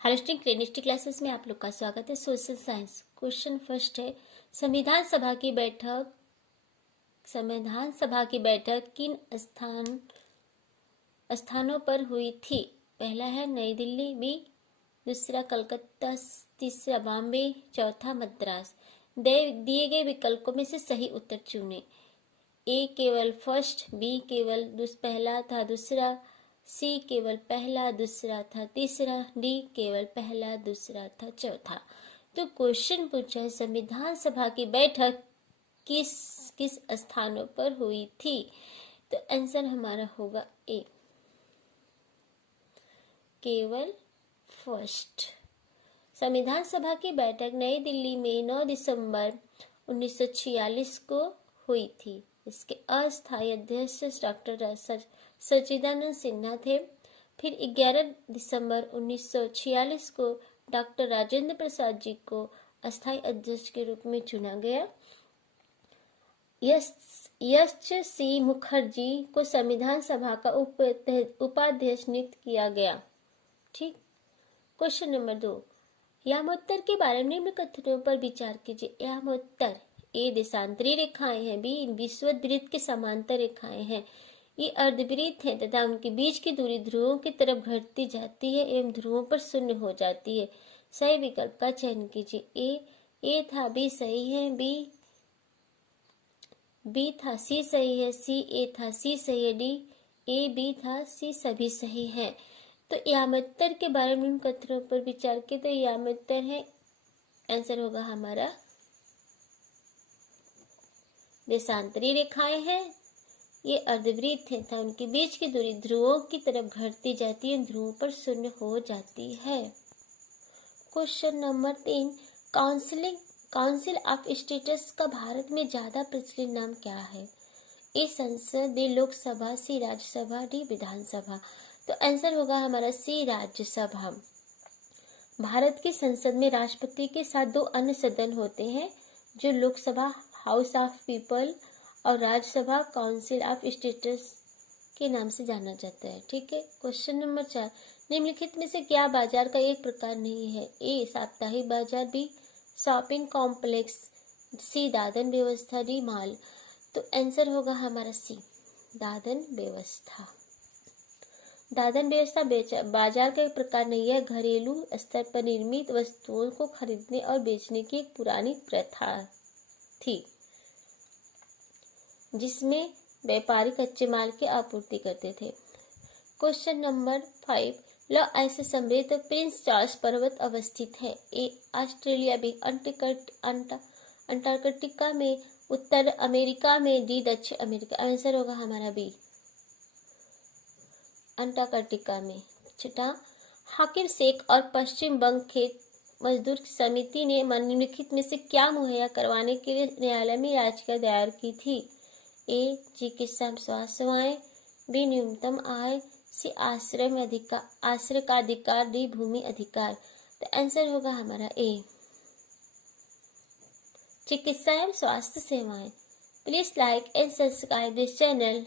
Holistic Trinity classes में आप लोग का स्वागत है। सोशल साइंस क्वेश्चन फर्स्ट है, संविधान सभा की बैठक किन स्थानों पर हुई थी? पहला है नई दिल्ली, बी दूसरा कलकत्ता, तीसरा बॉम्बे, चौथा मद्रास। दिए गए विकल्पों में से सही उत्तर चुनें। ए केवल फर्स्ट, बी केवल पहला था दूसरा, सी केवल पहला दूसरा था तीसरा, डी केवल पहला दूसरा था चौथा। तो क्वेश्चन पूछा है संविधान सभा की बैठक किस किस स्थानों पर हुई थी? तो आंसर हमारा होगा ए केवल फर्स्ट। संविधान सभा की बैठक नई दिल्ली में 9 दिसंबर 1946 को हुई थी। इसके अस्थायी अध्यक्ष डॉक्टर सच्चिदानंद सिन्हा थे। फिर 11 दिसंबर 1946 को डॉक्टर राजेंद्र प्रसाद जी को अस्थायी अध्यक्ष के रूप में चुना गया। एच सी मुखर्जी को संविधान सभा का उपाध्यक्ष नियुक्त किया गया। ठीक। क्वेश्चन नंबर 2, यामोत्तर के बारे में निम्न कथनों पर विचार कीजिए। यामोत्तर ए देशांतरी रेखाएं हैं, बी विषुववृत्त के समांतर रेखाएं हैं, ये अर्धवृत्त हैं तथा उनके बीच की दूरी ध्रुवों की तरफ घटती जाती है एवं ध्रुवों पर शून्य हो जाती है। सही विकल्प का चयन कीजिए। ए था, बी सही है, बी था, सी सही है, सी ए था, सी सही है, डी ए बी था, सी सभी सही है। तो यामोत्तर के बारे में निम्न कथनों पर विचार किए तो यामोत्तर है, आंसर होगा हमारा देशांतरी रेखाएं हैं, ये अर्धवृत्त है तथा उनके बीच की दूरी ध्रुवों की तरफ घटती जाती है, ध्रुवों पर शून्य हो जाती है। Question number 3, council of states का भारत में ज्यादा प्रचलित नाम क्या है? ए संसद, बी लोकसभा, सी राज्यसभा, डी विधानसभा। तो आंसर होगा हमारा सी राज्यसभा। भारत की संसद में राष्ट्रपति के साथ 2 अन्य सदन होते हैं जो लोकसभा हाउस ऑफ पीपल और राज्यसभा काउंसिल ऑफ स्टेट्स के नाम से जाना जाता है। ठीक है। क्वेश्चन नंबर 4, निम्नलिखित में से क्या बाजार का एक प्रकार नहीं है? ए साप्ताहिक बाजार, बी शॉपिंग कॉम्प्लेक्स, सी दादन व्यवस्था, डी मॉल। तो आंसर होगा हमारा सी दादन व्यवस्था। दादन व्यवस्था बाजार का एक प्रकार नहीं है, घरेलू स्तर पर निर्मित वस्तुओं को खरीदने और बेचने की एक पुरानी प्रथा थी जिसमें व्यापारी कच्चे माल की आपूर्ति करते थे। क्वेश्चन नंबर 5, लौ ऐसे समृद्ध प्रिंस चार्ल्स पर्वत अवस्थित है? ए ऑस्ट्रेलिया, बी अंटार्कटिका में, उत्तर अमेरिका में, डी दक्षिण अमेरिका। आंसर होगा हमारा बी अंटार्कटिका में। छठा, हाकिम शेख और पश्चिम बंग खेत मजदूर समिति ने निम्नलिखित में से क्या मुहैया करवाने के लिए न्यायालय में याचिका दायर की थी? ए चिकित्सा स्वास्थ्य सेवाएं, बी न्यूनतम आय, सी आश्रय का अधिकार, डी भूमि अधिकार। तो आंसर होगा हमारा ए चिकित्सा एवं स्वास्थ्य सेवाएं। Please like and subscribe this channel.